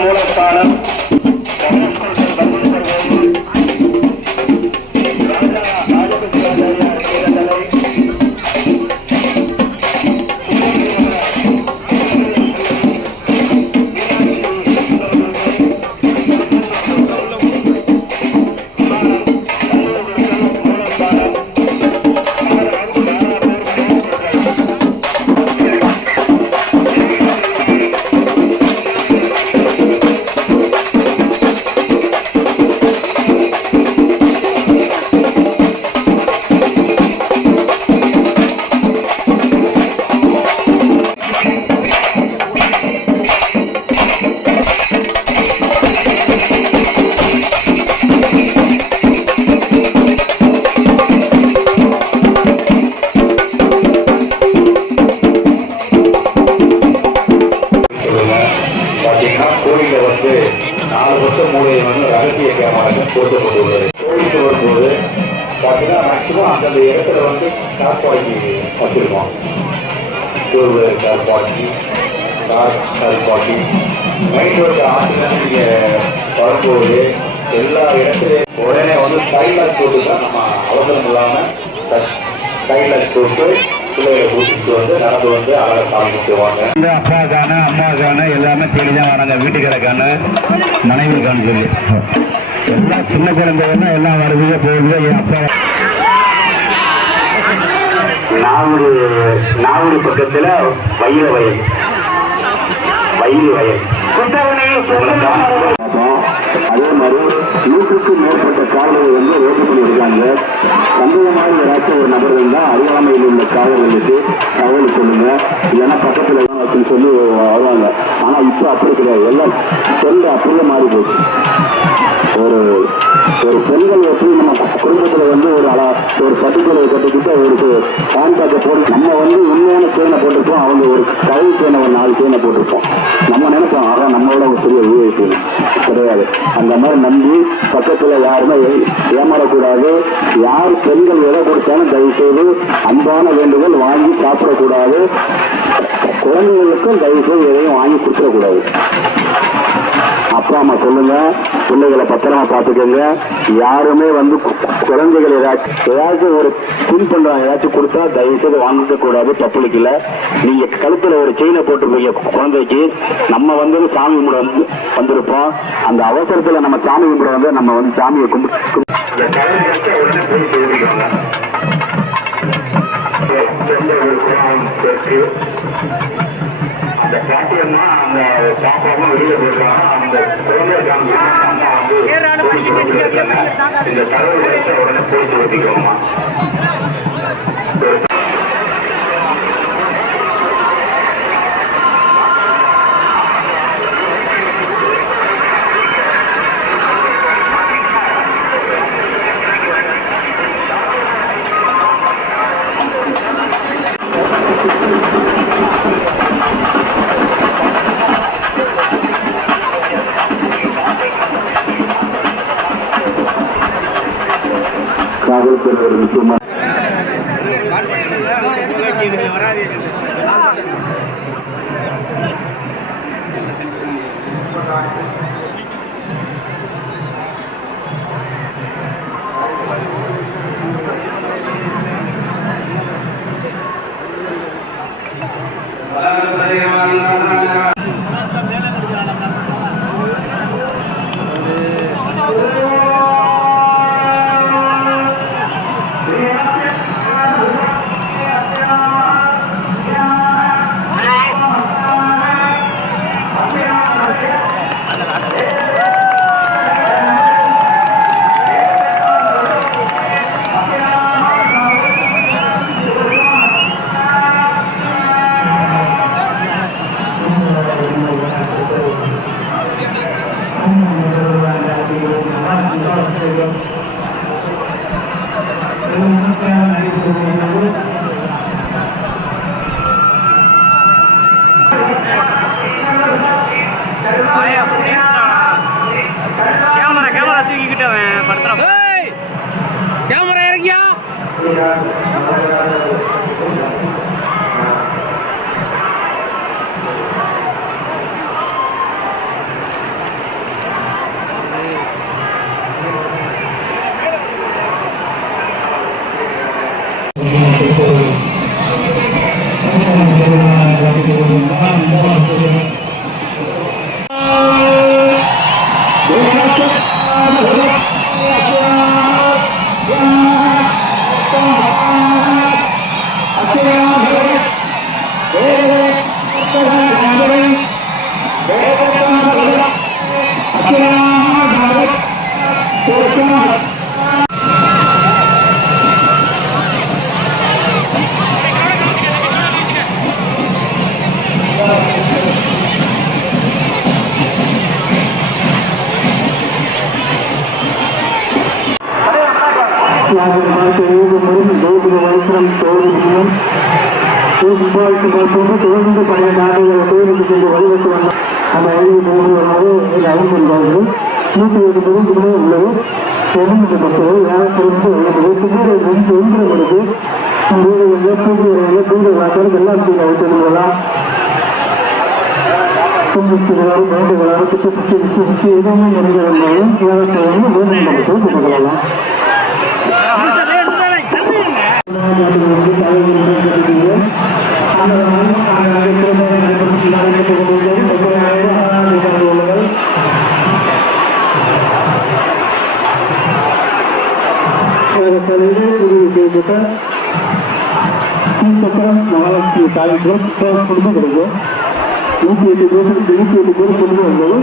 மூலஸ்தானம் போட்டுள்ளது. கோயிலுக்கு வரும்போது பார்த்தீங்கன்னா மேக்சிமம் அந்தந்த இடத்துல வந்து கார்பாக்கி வச்சுருக்கோம். கார்பாக்கி கார்பாக்கி நைட் ஒர்க் ஆற்றுலேருந்து நீங்கள் வரும்போது எல்லா இடத்துலையும் உடனே வந்து ஸ்கைலாக் போட்டு தான் நம்ம அவசரம் இல்லாமல் ஸ்கைலாக் போட்டு பிள்ளைகளை கூட்டிட்டு வந்து நடந்து வந்து அழகாக சாமி கும்பிடுவாங்க. இந்த அப்பாக்கான அம்மாக்கான எல்லாமே தேடி தான் வராங்க. வீட்டுக்காரக்கான மனைவிக்கான்னு சொல்லி எல்லாம் சின்ன குழந்தைன்னா எல்லாம் வருது போகுது. என் அப்பா நாகூர் பக்கத்துல வயல் அதே மாதிரி 100க்கும் மேற்பட்ட காவலர்கள் வந்து ஓட்டு பண்ணியிருக்காங்க. சந்தேகமாக ஏதாச்சும் ஒரு நபர் இருந்தால் அருகாமையில் உள்ள காவலர்களுக்கு தகவல் சொல்லுங்க, இல்லைன்னா பக்கத்தில் அப்படின்னு சொல்லி வருவாங்க. ஆனால் இப்போ அப்படி கிடையாது. எல்லாம் சொல்ல அப்படியே மாறி போச்சு. ஒரு பெண்கள் எப்படி நம்ம குடும்பத்தில் வந்து ஒரு பட்டுக்குறையை கட்டிக்கிட்டு ஒரு கான்டாக்டை போட்டு நம்ம வந்து உண்மையான செயினை போட்டிருப்போம், அவங்க ஒரு கழுவி செயினை ஒரு 4 செயினை போட்டிருப்போம். நம்ம நினைப்போம் அதான் நம்மளோட ஒரு பெரிய விஐபி கிடையாது. அந்த மாதிரி நம்பி பக்கத்தில் யாருமே ஏமாறக்கூடாது. யார் பெண்கள் எதை கொடுத்தாலும் தயவுசெய்து அன்பான வேண்டுதல் வாங்கி சாப்பிடக்கூடாது. குழந்தைகளுக்கும் தயவுசெய்து எதையும் வாங்கி கொடுத்துடக்கூடாது. அப்பா அம்மா சொல்லுங்க, பிள்ளைகளை பத்திரமா பார்த்துக்கோங்க. யாருமே வந்து குழந்தைகள் ஏதாச்சும் ஒரு தின்பண்டம் ஏதாச்சும் கொடுத்தா தயவுசெய்து வாங்க கூடாது. தப்புளிக்கல. நீங்க கழுத்துல ஒரு செயினை போட்டுருப்பீங்க குழந்தைக்கு. நம்ம வந்து சாமி கும்பிட வந்திருப்போம். அந்த அவசரத்துல நம்ம சாமி கும்பிட வந்து நம்ம வந்து சாமியை கும்பிட்டு அந்த பாட்டியம்மா அந்த பாப்பாவும் வெளியே போயிருக்காங்க. அந்த குழந்தை அம்மா வந்து இந்த தகவல் கிடைச்ச உடனே போலீஸ் ஓட்டிக்கோமா. காவல்துறை ஒரு முக்கியமான கேமரா தூக்கிக்கிட்டு அவன் படுத்துறான். கேமரா இறங்கியா? தொடர்ந்து பழைய நாடுகளை கோயிலுக்கு சென்று வழிபட்டு வந்தார். அந்த வழியை போடுவதாக அறிந்திருந்தார்கள். 170 கிலோ உள்ளது. பெருமித மக்கள் யாரை சிறந்து உள்ளது பின்னரை வந்து ஒன்றுபடுது பூஜை பூஜை வாக்கள் எல்லாம் கீழே வைத்துள்ளலாம். கும்பிடுவாரு வேண்டுகிறாரு கிட்ட சுற்றி சுற்றி சுற்றி எதுவுமே நிறைவேறும் யாரை சிறந்து வேண்டு மக்கள் கொள்ளலாம். சக்கரம் மகாலட்சுமி காலேஜில் குடும்பம் கிடைக்கும். 108 பேர் குடும்பம் வந்தது.